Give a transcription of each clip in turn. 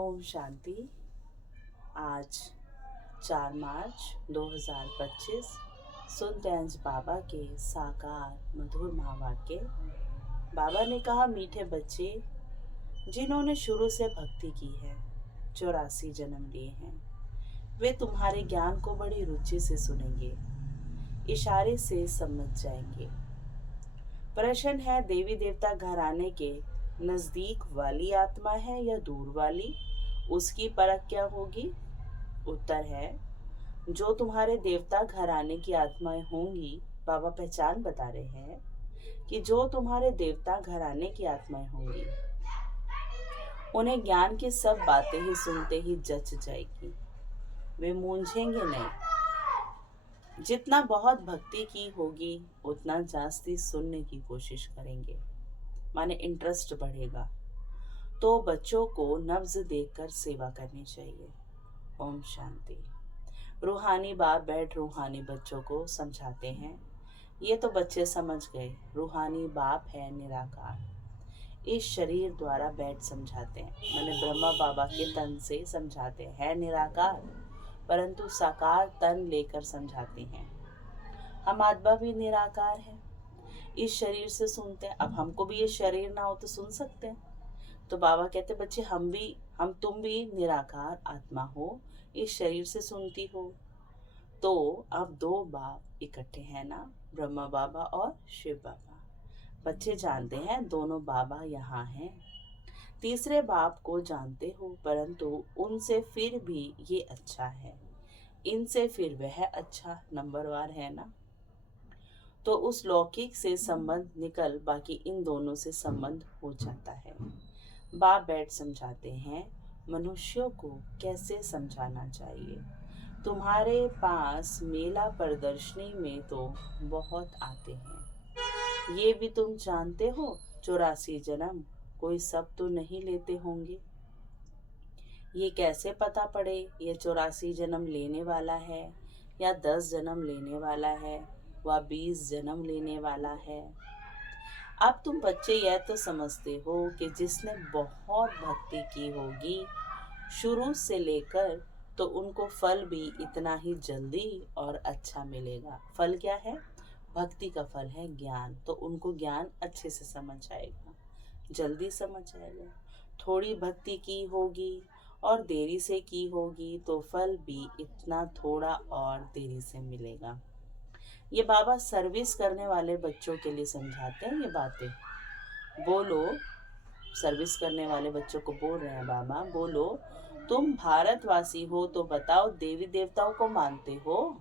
ओम शांति। आज 4 मार्च 2025 सुनते हैं बाबा के साकार मधुर महावाक्य। बाबा ने कहा, मीठे बच्चे जिन्होंने शुरू से भक्ति की है, 84 जन्म लिए हैं, वे तुम्हारे ज्ञान को बड़ी रुचि से सुनेंगे, इशारे से समझ जाएंगे। प्रश्न है, देवी देवता घराने के नजदीक वाली आत्मा है या दूर वाली, उसकी परख क्या होगी? उत्तर है, जो तुम्हारे देवता घराने की आत्माएं होंगी, बाबा पहचान बता रहे हैं कि जो तुम्हारे देवता घराने की आत्माएं होंगी, उन्हें ज्ञान की सब बातें ही सुनते ही जच जाएगी, वे मूंझेंगे नहीं। जितना बहुत भक्ति की होगी उतना जास्ती सुनने की कोशिश करेंगे, माने इंटरेस्ट बढ़ेगा। तो बच्चों को नब्ज देखकर सेवा करनी चाहिए। ओम शांति। रूहानी बाप बैठ रूहानी बच्चों को समझाते हैं। ये तो बच्चे समझ गए, रूहानी बाप है निराकार। इस शरीर द्वारा बैठ समझाते हैं, मैंने ब्रह्मा बाबा के तन से समझाते हैं निराकार, परंतु साकार तन लेकर समझाते हैं। हम आत्मा भी निराकार है, इस शरीर से सुनते हैं। अब हमको भी ये शरीर ना हो तो सुन सकते हैं। तो बाबा कहते, बच्चे तुम भी निराकार आत्मा हो, इस शरीर से सुनती हो। तो अब दो बाप इकट्ठे हैं ना, ब्रह्मा बाबा और शिव बाबा। बच्चे जानते हैं दोनों बाबा यहाँ हैं। तीसरे बाप को जानते हो, परंतु उनसे फिर भी ये अच्छा है, इनसे फिर वह अच्छा, नंबरवार है ना। तो उस लौकिक से संबंध निकल बाकी इन दोनों से संबंध हो जाता है। बाप बैठ समझाते हैं मनुष्यों को कैसे समझाना चाहिए। तुम्हारे पास मेला प्रदर्शनी में तो बहुत आते हैं, ये भी तुम जानते हो, 84 जन्म कोई सब तो नहीं लेते होंगे। ये कैसे पता पड़े ये 84 जन्म लेने वाला है या 10 जन्म लेने वाला है व 20 जन्म लेने वाला है? अब तुम बच्चे यह तो समझते हो कि जिसने बहुत भक्ति की होगी शुरू से लेकर, तो उनको फल भी इतना ही जल्दी और अच्छा मिलेगा। फल क्या है? भक्ति का फल है ज्ञान। तो उनको ज्ञान अच्छे से समझ आएगा, जल्दी समझ आएगा। थोड़ी भक्ति की होगी और देरी से की होगी तो फल भी इतना थोड़ा और देरी से मिलेगा। ये बाबा सर्विस करने वाले बच्चों के लिए समझाते हैं ये बातें। बोलो, सर्विस करने वाले बच्चों को बोल रहे हैं बाबा, बोलो तुम भारतवासी हो तो बताओ, देवी देवताओं को मानते हो?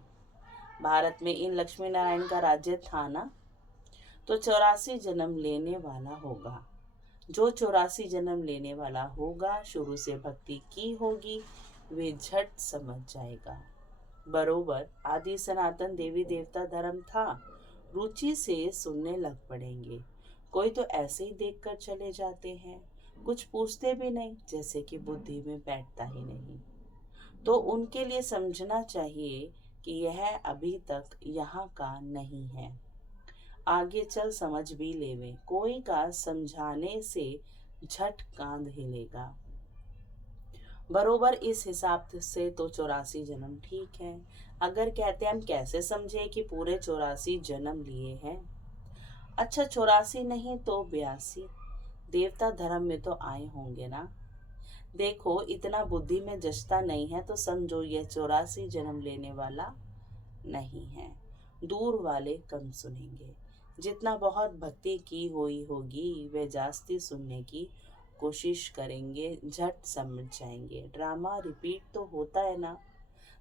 भारत में इन लक्ष्मी नारायण का राज्य था ना, तो 84 जन्म लेने वाला होगा। जो 84 जन्म लेने वाला होगा, शुरू से भक्ति की होगी, वे झट समझ जाएगा। बरोबर आदि सनातन देवी देवता धर्म था, रुचि से सुनने लग पड़ेंगे। कोई तो ऐसे ही देखकर चले जाते हैं, कुछ पूछते भी नहीं, जैसे कि बुद्धि में बैठता ही नहीं। तो उनके लिए समझना चाहिए कि यह अभी तक यहाँ का नहीं है, आगे चल समझ भी लेवे। कोई का समझाने से झट कांध हिलेगा। बरोबर इस हिसाब से तो 84 जन्म ठीक है। अगर कहते हम कैसे समझे कि पूरे 84 जन्म लिए हैं? अच्छा, 84 नहीं तो 82 देवता धर्म में तो आए होंगे ना। देखो, इतना बुद्धि में जचता नहीं है तो समझो यह 84 जन्म लेने वाला नहीं है। दूर वाले कम सुनेंगे, जितना बहुत भक्ति की हुई होगी वे जास्ती सुनने की कोशिश करेंगे, झट समझ जाएंगे। ड्रामा रिपीट तो होता है ना,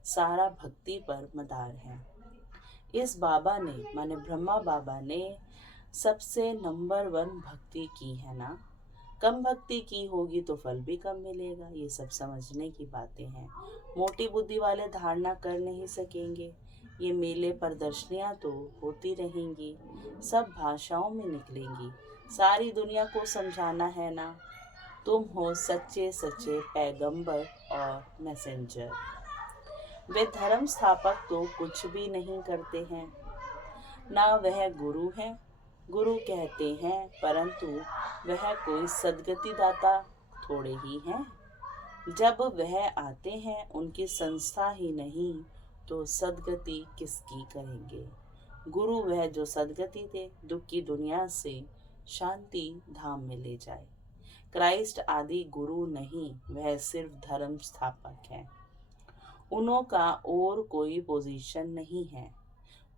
सारा भक्ति पर मदार है। इस बाबा ने, माने ब्रह्मा बाबा ने सबसे नंबर 1 भक्ति की है ना। कम भक्ति की होगी तो फल भी कम मिलेगा। ये सब समझने की बातें हैं। मोटी बुद्धि वाले धारणा कर नहीं सकेंगे। ये मेले प्रदर्शनियां तो होती रहेंगी, सब भाषाओं में निकलेंगी, सारी दुनिया को समझाना है ना। तुम हो सच्चे सच्चे पैगंबर और मैसेंजर। वे धर्म स्थापक तो कुछ भी नहीं करते हैं, ना वह गुरु है। गुरु कहते हैं, परंतु वह कोई सदगति दाता थोड़े ही हैं। जब वह आते हैं उनकी संस्था ही नहीं तो सदगति किसकी करेंगे। गुरु वह जो सदगति दे, दुख की दुनिया से शांति धाम में ले जाए। क्राइस्ट आदि गुरु नहीं, वह सिर्फ धर्म स्थापक है। उन्हों का और कोई पोजीशन नहीं है।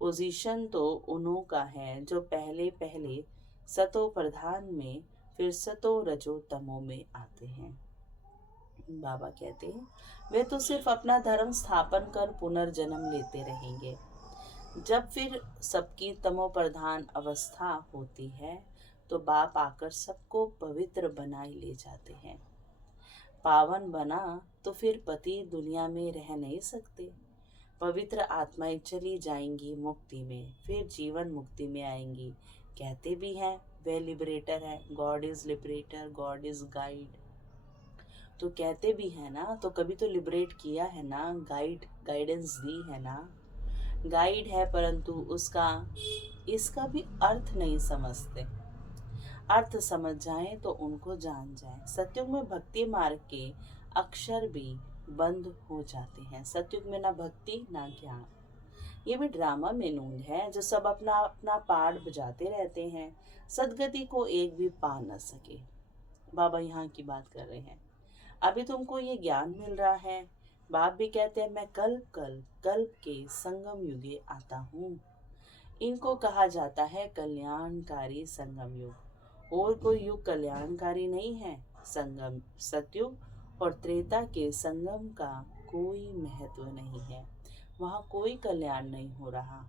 पोजीशन तो उन्हों का है जो पहले पहले सतो प्रधान में फिर सतो रजो तमो में आते हैं। बाबा कहते हैं वे तो सिर्फ अपना धर्म स्थापन कर पुनर्जन्म लेते रहेंगे। जब फिर सबकी तमो प्रधान अवस्था होती है तो बाप आकर सबको पवित्र बनाए ले जाते हैं। पावन बना तो फिर पति दुनिया में रह नहीं सकते। पवित्र आत्माएं चली जाएंगी मुक्ति में, फिर जीवन मुक्ति में आएंगी। कहते भी हैं वे लिबरेटर है, God is liberator, God is guide. तो कहते भी है ना, तो कभी तो लिबरेट किया है ना, गाइडेंस दी है ना। गाइड है परंतु इसका भी अर्थ नहीं समझते। अर्थ समझ जाएं तो उनको जान जाएं। सतयुग में भक्ति मार्ग के अक्षर भी बंद हो जाते हैं। सतयुग में ना भक्ति ना ज्ञान। ये भी ड्रामा में नूंद है जो सब अपना अपना पार्ट बजाते रहते हैं, सदगति को एक भी पा न सके। बाबा यहाँ की बात कर रहे हैं। अभी तुमको ये ज्ञान मिल रहा है। बाप भी कहते हैं मैं कल्प के संगम युगे आता हूँ। इनको कहा जाता है कल्याणकारी संगम युग। और कोई युग कल्याणकारी नहीं है। संगम सतयुग और त्रेता के संगम का कोई महत्व नहीं है। वहाँ कोई कल्याण नहीं हो रहा।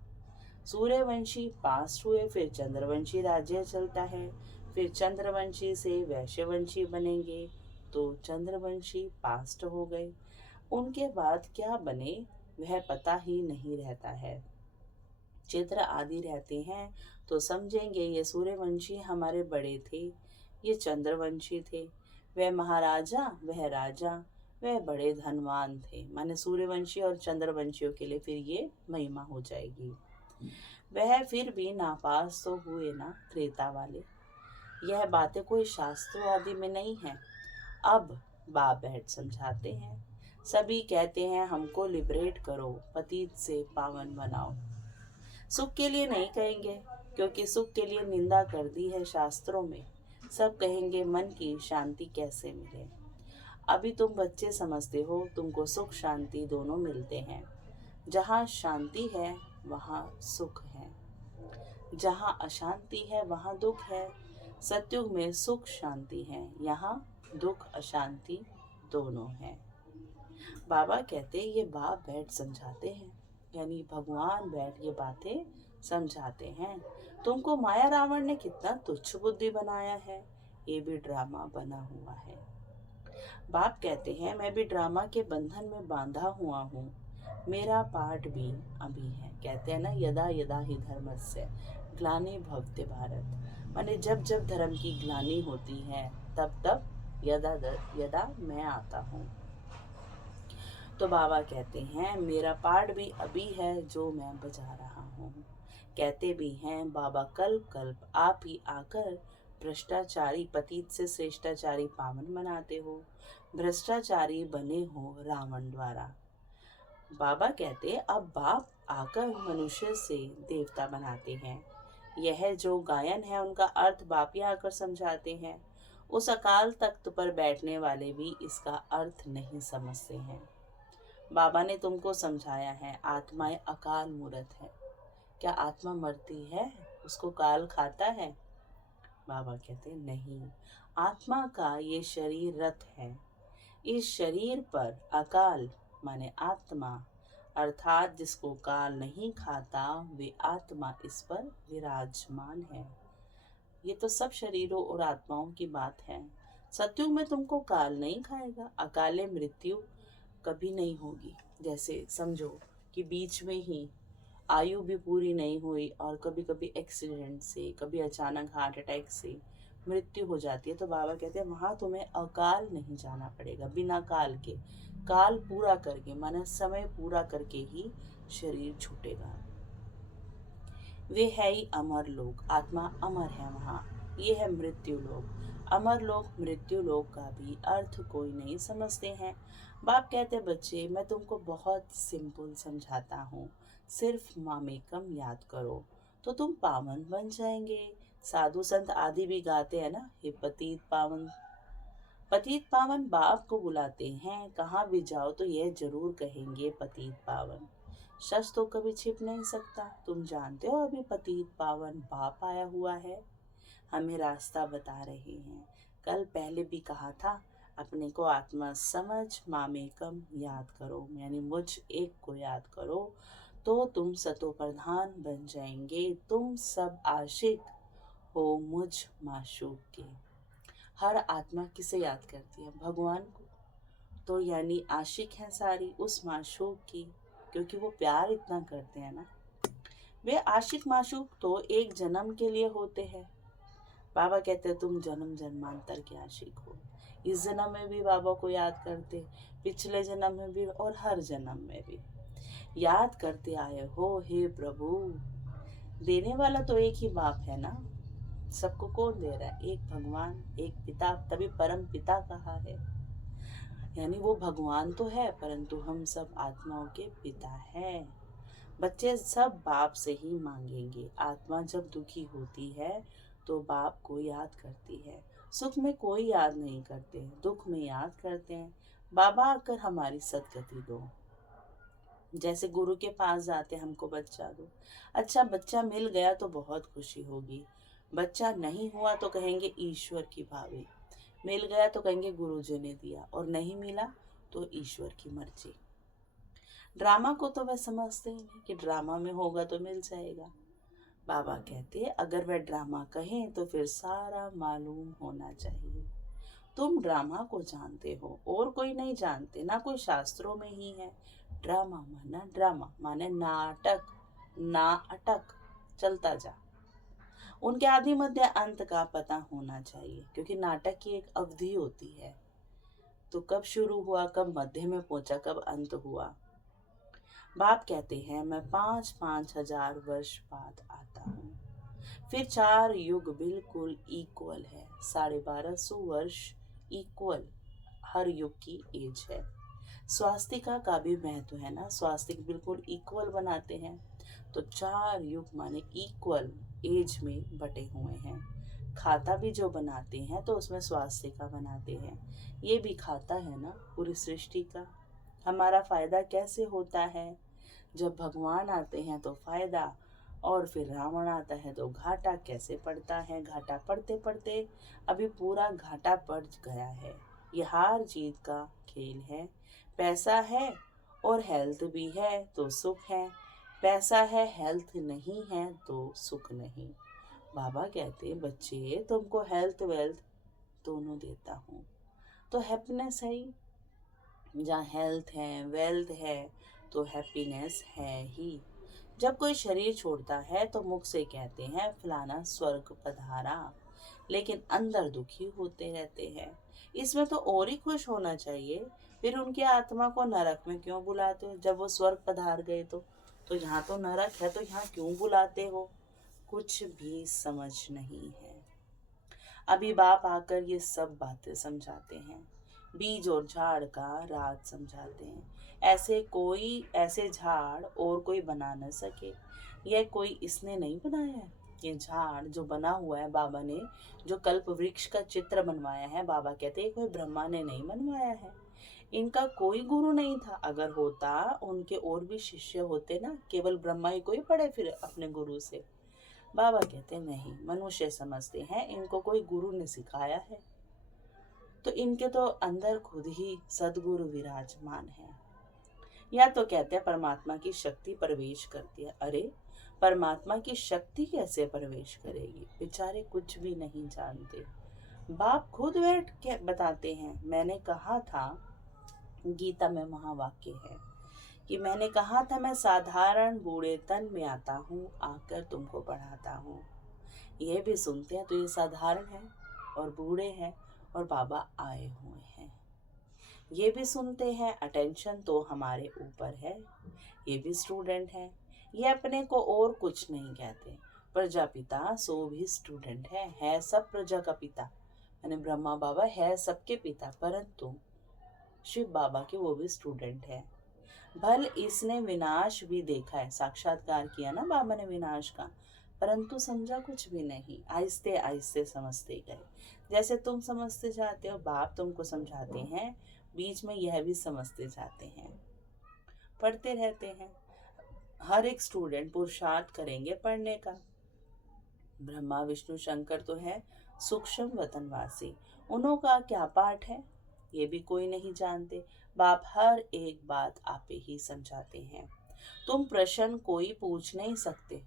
सूर्यवंशी पास हुए, फिर चंद्रवंशी राज्य चलता है, फिर चंद्रवंशी से वैश्यवंशी बनेंगे, तो चंद्रवंशी पास्ट हो गए। उनके बाद क्या बने वह पता ही नहीं रहता है। चित्र आदि रहते हैं तो समझेंगे ये सूर्यवंशी हमारे बड़े थे, ये चंद्रवंशी थे, वह महाराजा वह राजा, वह बड़े धनवान थे। माने सूर्यवंशी और चंद्रवंशियों के लिए फिर ये महिमा हो जाएगी। वह फिर भी नापास तो हुए ना त्रेता वाले। यह बातें कोई शास्त्रों आदि में नहीं है। अब बाप बैठ समझाते हैं। सभी कहते हैं हमको लिबरेट करो, पतित से पावन बनाओ। सुख के लिए नहीं कहेंगे, क्योंकि सुख के लिए निंदा कर दी है शास्त्रों में। सब कहेंगे मन की शांति कैसे मिले। अभी तुम बच्चे समझते हो तुमको सुख शांति दोनों मिलते हैं। जहाँ शांति है वहाँ सुख है, जहाँ अशांति है वहाँ दुख है। सतयुग में सुख शांति है, यहाँ दुख अशांति दोनों है। बाबा कहते ये बाप बैठ समझाते हैं, यानी भगवान बैठ ये बातें समझाते हैं। तुमको माया रावण ने कितना तुच्छ बुद्धि बनाया है, ये भी ड्रामा बना हुआ है। बाप कहते हैं मैं भी ड्रामा के बंधन में बांधा हुआ हूँ, मेरा पार्ट भी अभी है। कहते हैं ना यदा यदा ही धर्मस्य ग्लानि भवते भारत। माने जब जब धर्म की ग्लानि होती है तब तब यदा यदा मैं आता हूँ। तो बाबा कहते हैं मेरा पार्ट भी अभी है जो मैं बजा रहा हूँ। कहते भी हैं बाबा कल्प आप ही आकर भ्रष्टाचारी पतित से श्रेष्ठाचारी पावन बनाते हो, भ्रष्टाचारी बने हो रावण द्वारा। बाबा कहते अब बाप आकर मनुष्य से देवता बनाते हैं। यह जो गायन है उनका अर्थ बाप ही आकर समझाते हैं। उस अकाल तख्त पर बैठने वाले भी इसका अर्थ नहीं समझते हैं। बाबा ने तुमको समझाया है आत्माएं अकाल मूर्त है। क्या आत्मा मरती है, उसको काल खाता है? बाबा कहते नहीं, आत्मा का ये शरीर रथ है। इस शरीर पर अकाल माने आत्मा अर्थात जिसको काल नहीं खाता वे आत्मा इस पर विराजमान है। ये तो सब शरीरों और आत्माओं की बात है। सतयुग में तुमको काल नहीं खाएगा, अकाले मृत्यु कभी नहीं होगी। जैसे समझो कि बीच में ही आयु भी पूरी नहीं हुई और कभी कभी एक्सीडेंट से, कभी अचानक हार्ट अटैक से मृत्यु हो जाती है, तो बाबा कहते हैं वहां तुम्हें अकाल नहीं जाना पड़ेगा। बिना काल के, काल पूरा करके माने समय पूरा करके ही शरीर छूटेगा। वे है ही अमर लोग, आत्मा अमर है वहाँ। ये है मृत्यु लोग। अमर लोक मृत्यु लोक का भी अर्थ कोई नहीं समझते हैं। बाप कहते बच्चे, मैं तुमको बहुत सिंपल समझाता हूँ, सिर्फ मामेकम याद करो तो तुम पावन बन जाएंगे। साधु संत आदि भी गाते हैं ना, हे पतित पावन। पतित पावन बाप को बुलाते हैं, कहाँ भी जाओ तो यह जरूर कहेंगे पतित पावन। सच तो कभी छिप नहीं सकता। तुम जानते हो अभी पतित पावन बाप आया हुआ है, हमें रास्ता बता रहे हैं। कल पहले भी कहा था, अपने को आत्मा समझ मामेकम याद करो, यानी मुझ एक को याद करो तो तुम सतो प्रधान बन जाएंगे। तुम सब आशिक हो मुझ माशूक के। हर आत्मा किसे याद करती है? भगवान को। तो यानी आशिक है सारी उस माशूक की, क्योंकि वो प्यार इतना करते हैं ना। वे आशिक माशूक तो एक जन्म के लिए होते हैं। बाबा कहते हैं तुम जन्म जन्मांतर के आशिक हो। इस जन्म में भी बाबा को याद करते, पिछले जन्म में भी और हर जन्म में भी याद करते आए हो। हे प्रभु, देने वाला तो एक ही बाप है ना, सबको कौन दे रहा है? एक भगवान, एक पिता, तभी परम पिता कहा है। यानी वो भगवान तो है, परंतु हम सब आत्माओं के पिता हैं। बच्चे सब बाप से ही मांगेंगे। आत्मा जब दुखी होती है तो बाप को याद करती है। सुख में कोई याद नहीं करते, दुख में याद करते हैं। बाबा आकर हमारी सदगति दो। जैसे गुरु के पास जाते, हमको बच्चा दो। अच्छा, बच्चा मिल गया तो बहुत खुशी होगी, बच्चा नहीं हुआ तो कहेंगे ईश्वर की भावी। मिल गया तो कहेंगे गुरु जी ने दिया, और नहीं मिला तो ईश्वर की मर्जी। ड्रामा को तो वह समझते ही नहीं कि ड्रामा में होगा तो मिल जाएगा। बाबा कहते अगर वह ड्रामा कहें तो फिर सारा मालूम होना चाहिए। तुम ड्रामा को जानते हो और कोई नहीं जानते, ना कोई शास्त्रों में ही है। ड्रामा माने नाटक, ना अटक, चलता जा। उनके आदि मध्य अंत का पता होना चाहिए, क्योंकि नाटक की एक अवधि होती है। तो कब शुरू हुआ, कब मध्य में पहुंचा, कब अंत हुआ। बाप कहते हैं मैं 5-5 हजार वर्ष बाद आता हूँ। फिर 4 युग बिल्कुल इक्वल है, 1250 वर्ष इक्वल हर युग की एज है। स्वास्तिका का भी महत्व है ना, स्वास्तिक बिल्कुल इक्वल बनाते हैं। तो 4 युग माने इक्वल एज में बटे हुए हैं। खाता भी जो बनाते हैं तो उसमें स्वास्तिका बनाते हैं। ये भी खाता है ना पूरी सृष्टि का। हमारा फायदा कैसे होता है? जब भगवान आते हैं तो फायदा, और फिर रावण आता है तो घाटा कैसे पड़ता है। घाटा पड़ते पड़ते अभी पूरा घाटा पड़ गया है। ये हार जीत का खेल है। पैसा है और हेल्थ भी है तो सुख है, पैसा है हेल्थ नहीं है तो सुख नहीं। बाबा कहते बच्चे तुमको हेल्थ वेल्थ दोनों देता हूँ। तो हैप्पीनेस है ही, जहाँ हेल्थ है वेल्थ है तो हैप्पीनेस है ही। जब कोई शरीर छोड़ता है तो मुख से कहते हैं फलाना स्वर्ग पधारा, लेकिन अंदर दुखी होते रहते हैं। इसमें तो और ही खुश होना चाहिए। फिर उनकी आत्मा को नरक में क्यों बुलाते हो? जब वो स्वर्ग पधार गए तो यहाँ तो नरक है, तो यहाँ क्यों बुलाते हो? कुछ भी समझ नहीं है। अभी बाप आकर ये सब बातें समझाते हैं। बीज और झाड़ का राज समझाते हैं। ऐसे झाड़ और कोई बना न सके। यह कोई इसने नहीं बनाया है। ये झाड़ जो बना हुआ है, बाबा ने जो कल्प वृक्ष का चित्र बनवाया है, बाबा कहते हैं कोई ब्रह्मा ने नहीं बनवाया है। इनका कोई गुरु नहीं था। अगर होता उनके और भी शिष्य होते ना, केवल ब्रह्मा ही कोई पढ़े फिर अपने गुरु से। बाबा कहते नहीं, मनुष्य समझते हैं इनको कोई गुरु ने सिखाया है। तो इनके तो अंदर खुद ही सदगुरु विराजमान है। या तो कहते हैं परमात्मा की शक्ति प्रवेश करती है। अरे परमात्मा की शक्ति कैसे प्रवेश करेगी? बेचारे कुछ भी नहीं जानते। बाप खुद बैठ के बताते हैं। मैंने कहा था, गीता में महावाक्य है कि मैंने कहा था मैं साधारण बूढ़े तन में आता हूँ, आकर तुमको पढ़ाता हूँ। ये भी सुनते हैं तो ये साधारण है और बूढ़े हैं और बाबा आए हुए हैं। ये भी सुनते हैं, अटेंशन तो हमारे ऊपर है। ये भी स्टूडेंट हैं। ये अपने को और कुछ नहीं कहते। प्रजापिता सो भी स्टूडेंट है सब प्रजा का पिता, यानी ब्रह्मा बाबा है सबके पिता, परंतु शिव बाबा के वो भी स्टूडेंट है। भल इसने विनाश भी देखा है, साक्षात्कार किया ना बाबा ने विनाश का, परंतु समझा कुछ भी नहीं। आहिस्ते आहिस्ते समझते गए, जैसे तुम समझते जाते हो, बाप तुमको समझाते हैं, बीच में यह भी समझते जाते हैं, पढ़ते रहते हैं। हर एक स्टूडेंट पुरुषार्थ करेंगे पढ़ने का। ब्रह्मा विष्णु शंकर तो है सूक्ष्म वतनवासी, उन्हों का क्या पाठ है ये भी कोई नहीं जानते। बाप हर एक बात आपे ही समझाते हैं। तुम प्रश्न कोई पूछ नहीं सकते।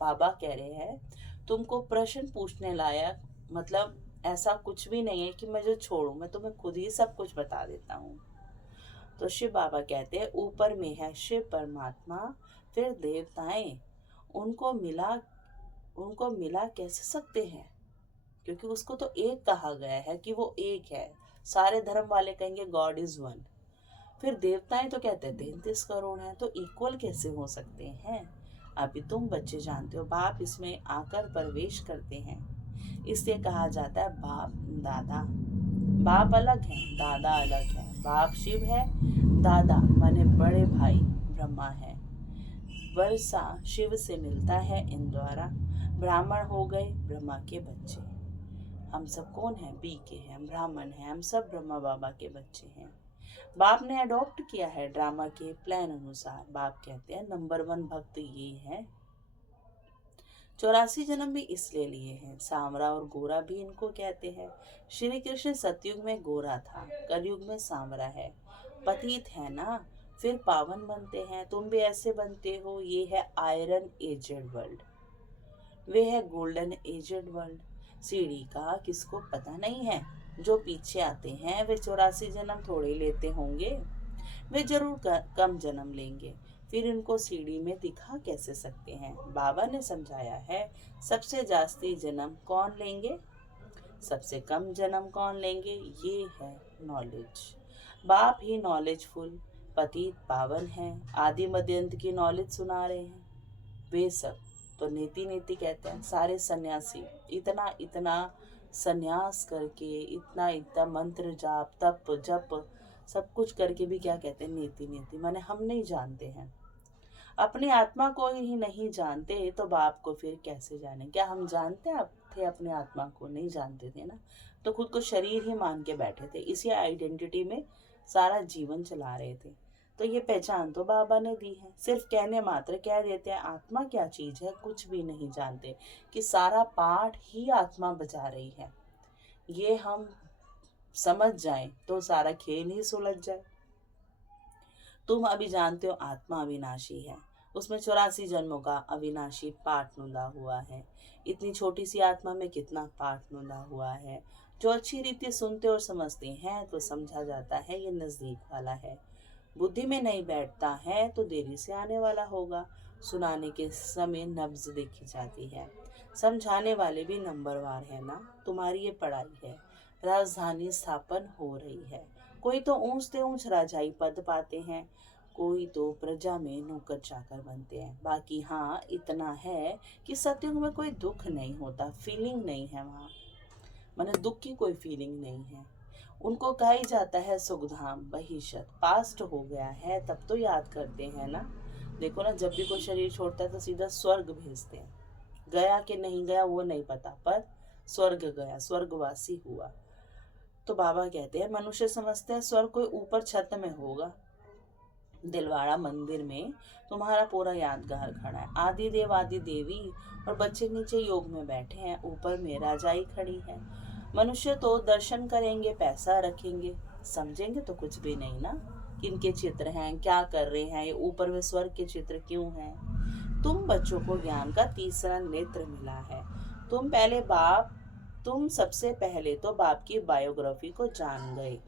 बाबा कह रहे हैं तुमको प्रश्न पूछने लायक मतलब ऐसा कुछ भी नहीं है कि मैं जो छोड़ूं, मैं तुम्हें खुद ही सब कुछ बता देता हूँ। तो शिव बाबा कहते हैं ऊपर में है शिव परमात्मा, फिर देवताएं, उनको मिला कैसे सकते हैं, क्योंकि उसको तो एक कहा गया है कि वो एक है। सारे धर्म वाले कहेंगे गॉड इज वन। फिर देवताएं तो कहते हैं 33 करोड़ हैं, तो इक्वल कैसे हो सकते हैं। अभी तुम बच्चे जानते हो, बाप इसमें आकर प्रवेश करते हैं, इसलिए कहा जाता है बाप दादा। बाप अलग है, दादा अलग है। बाप शिव है, दादा माने बड़े भाई ब्रह्मा है। वर्षा शिव से मिलता है इन द्वारा। ब्राह्मण हो गए ब्रह्मा के बच्चे। हम सब कौन हैं, बी के हैं, हम ब्राह्मण हैं, हम सब ब्रह्मा बाबा के बच्चे हैं। बाप ने अडॉप्ट किया है ड्रामा के प्लान अनुसार। बाप कहते हैं नंबर 1 भक्त ये है। 84 जन्म भी इसलिए लिए हैं। सांवरा और गोरा भी इनको कहते हैं। श्री कृष्ण सतयुग में गोरा था, कलयुग में सांवरा है। पतित है ना, फिर पावन बनते हैं। तुम भी ऐसे बनते हो। ये है आयरन एजेड वर्ल्ड, वे है गोल्डन एजेड वर्ल्ड। सीढ़ी का किसको पता नहीं है। जो पीछे आते हैं वे 84 जन्म थोड़े लेते होंगे, वे जरूर कम जन्म लेंगे। फिर इनको सीढ़ी में दिखा कैसे सकते हैं। बाबा ने समझाया है सबसे जास्ती जन्म कौन लेंगे, सबसे कम जन्म कौन लेंगे, ये है नॉलेज। बाप ही नॉलेजफुल पतित पावन है, आदि मध्य अंत की नॉलेज सुना रहे हैं। वे सब तो नीति नीति कहते हैं। सारे सन्यासी इतना इतना सन्यास करके, इतना इतना मंत्र जाप तप जप सब कुछ करके भी क्या कहते हैं, नीति नीति। माने हम नहीं जानते हैं, अपने आत्मा को ही नहीं जानते तो बाप को फिर कैसे जाने। क्या हम जानते थे अपने आत्मा को, नहीं जानते थे ना, तो खुद को शरीर ही मान के बैठे थे, इसी आइडेंटिटी में सारा जीवन चला रहे थे। तो ये पहचान तो बाबा ने दी है, सिर्फ कहने मात्र कह देते हैं आत्मा क्या चीज है, कुछ भी नहीं जानते कि सारा पाठ ही आत्मा बजा रही है। ये हम समझ जाएं तो सारा खेल ही सुलझ जाए। तुम अभी जानते हो आत्मा अविनाशी है, उसमें 84 जन्मों का अविनाशी पाठ नुदा हुआ है। इतनी छोटी सी आत्मा में कितना पाठ नुदा हुआ है। जो अच्छी रीति सुनते और समझते हैं तो समझा जाता है ये नजदीक वाला है। बुद्धि में नहीं बैठता है तो देरी से आने वाला होगा। सुनाने के समय नब्ज देखी जाती है। समझाने वाले भी नंबरवार है ना। तुम्हारी ये पढ़ाई है, राजधानी स्थापन हो रही है। कोई तो ऊंच से ऊंच राजाई पद पाते हैं, कोई तो प्रजा में नौकर चाकर बनते हैं। बाकी हाँ इतना है कि सत्युग में कोई दुख नहीं होता, फीलिंग नहीं है वहाँ, माने दुख की कोई फीलिंग नहीं है। उनको कहा ही जाता है सुखधाम बहिशत। पास्ट हो गया है तब तो याद करते हैं ना। देखो ना, जब भी कोई शरीर छोड़ता है तो सीधा स्वर्ग भेजते हैं। गया कि नहीं गया वो नहीं पता, पर स्वर्ग गया, स्वर्गवासी हुआ। तो बाबा कहते हैं मनुष्य समझते हैं स्वर्ग कोई ऊपर छत में होगा। दिलवाड़ा मंदिर में तुम्हारा पूरा यादगार खड़ा है। आदि देव आदि देवी और बच्चे नीचे योग में बैठे हैं, ऊपर में राजाई खड़ी है। मनुष्य तो दर्शन करेंगे, पैसा रखेंगे, समझेंगे तो कुछ भी नहीं ना। किनके चित्र हैं, क्या कर रहे हैं, ये ऊपर में स्वर्ग के चित्र क्यों हैं। तुम बच्चों को ज्ञान का तीसरा नेत्र मिला है। तुम सबसे पहले तो बाप की बायोग्राफी को जान गए,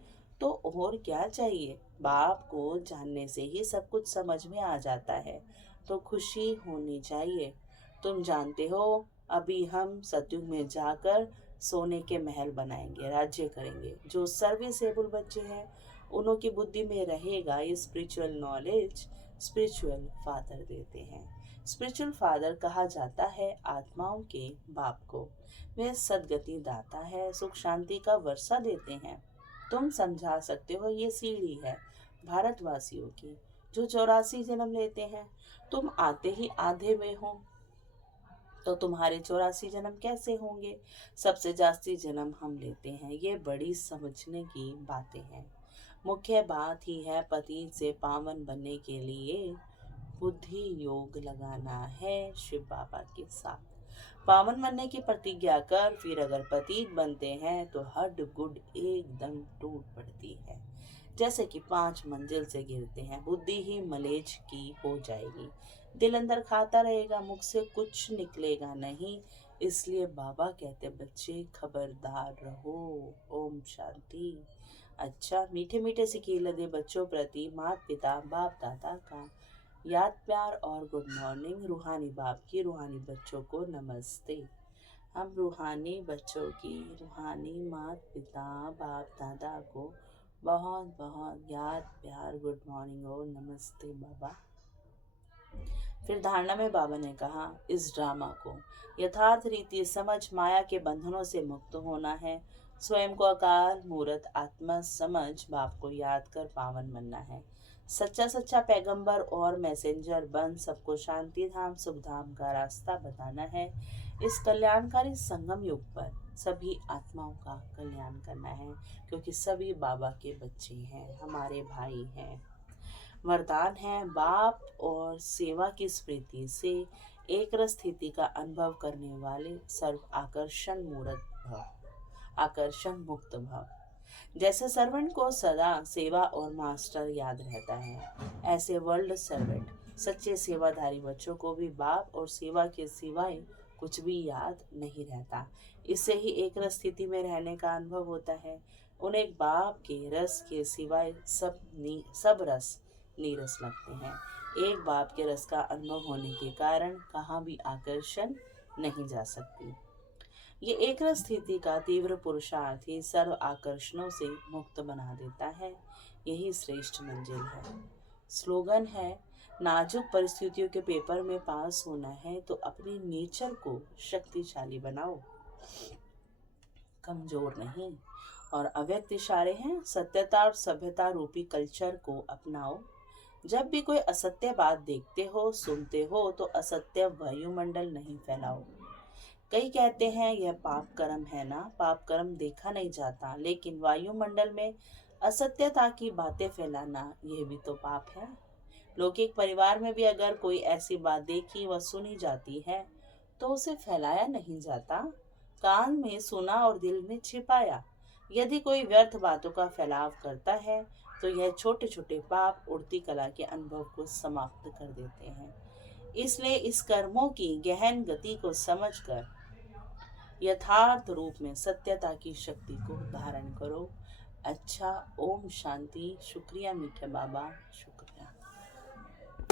तो और क्या चाहिए। बाप को जानने से ही सब कुछ समझ में आ जाता है, तो खुशी होनी चाहिए। तुम जानते हो अभी हम सतयुग में जाकर सोने के महल बनाएंगे, राज्य करेंगे। जो सर्विसेबल बच्चे हैं उन्हों की बुद्धि में रहेगा ये स्पिरिचुअल नॉलेज, स्पिरिचुअल फादर देते हैं। स्पिरिचुअल फादर कहा जाता है आत्माओं के बाप को। वे सदगति दाता है, सुख शांति का वर्षा देते हैं। तुम समझा सकते हो ये सीढ़ी है भारतवासियों की, जो 84 जन्म लेते हैं। तुम आते ही आधे में हो, तो तुम्हारे 84 जन्म कैसे होंगे? सबसे जास्ती जन्म हम लेते हैं। ये बड़ी समझने की बातें हैं। मुख्य बात ही है पतित से पावन बनने के लिए बुद्धि योग लगाना है शिव बाबा के साथ। पावन बनने की प्रतिज्ञा कर फिर अगर पतित बनते हैं तो हड गुड एकदम टूट पड़ती है। जैसे कि 5 मंजिल से गिरते हैं, बुद्धि ही मलेज की हो जाएगी। दिल अंदर खाता रहेगा, मुख से कुछ निकलेगा नहीं। इसलिए बाबा कहते बच्चे खबरदार रहो। ओम शांति। अच्छा, मीठे मीठे सिकील दे बच्चों प्रति माता पिता बाप दादा का याद प्यार और गुड मॉर्निंग। रूहानी बाप की रूहानी बच्चों को नमस्ते। हम रूहानी बच्चों की रूहानी माता पिता बाप दादा को बहुत बहुत याद प्यार गुड मॉर्निंग और नमस्ते बाबा। फिर धारणा में बाबा ने कहा, इस ड्रामा को यथार्थ रीति समझ माया के बंधनों से मुक्त होना है। स्वयं को अकाल मूर्त आत्मा समझ बाप को याद कर पावन बनना है। सच्चा सच्चा पैगंबर और मैसेंजर बन सबको शांति धाम सुख धाम का रास्ता बताना है। इस कल्याणकारी संगम युग पर सभी आत्माओं का कल्याण करना है, क्योंकि सभी बाबा के बच्चे हैं, हमारे भाई हैं। वरदान है, बाप और सेवा की स्मृति से एक रस स्थिति का अनुभव करने वाले सर्व आकर्षण मूर्त भव, आकर्षण मुक्त भव। जैसे सर्वेंट को सदा सेवा और मास्टर याद रहता है, ऐसे वर्ल्ड सर्वेंट सच्चे सेवाधारी बच्चों को भी बाप और सेवा के सिवाय कुछ भी याद नहीं रहता। इससे ही एक रस स्थिति में रहने का अनुभव होता है। उन्हें बाप के रस के सिवाय सब रस नीरस लगते हैं। एक बाप के रस का अनुभव होने के कारण कहाँ भी आकर्षण नहीं जा सकती। ये एक रस स्थिति का तीव्र पुरुषार्थ ही सर्व आकर्षणों से मुक्त बना देता है। यही श्रेष्ठ मंजिल है। स्लोगन है, नाजुक परिस्थितियों के पेपर में पास होना है तो अपने नेचर को शक्तिशाली बनाओ, कमजोर नहीं। और अव्यक्त इशारे हैं, सत्यता और सभ्यता रूपी कल्चर को अपनाओ। जब भी कोई असत्य बात देखते हो सुनते हो तो असत्य वायुमंडल नहीं फैलाओ। कई कहते हैं यह पाप कर्म है ना, पाप कर्म देखा नहीं जाता, लेकिन वायुमंडल में असत्यता की बातें फैलाना यह भी तो पाप है। लौकिक परिवार में भी अगर कोई ऐसी बात देखी व सुनी जाती है तो उसे फैलाया नहीं जाता, कान में सुना और दिल में छिपाया। यदि कोई व्यर्थ बातों का फैलाव करता है तो यह छोटे छोटे पाप उड़ती कला के अनुभव को समाप्त कर देते हैं। इसलिए इस कर्मों की गहन गति को समझकर यथार्थ रूप में सत्यता की शक्ति को धारण करो। अच्छा, ओम शांति। शुक्रिया मीठे बाबा, शुक्रिया।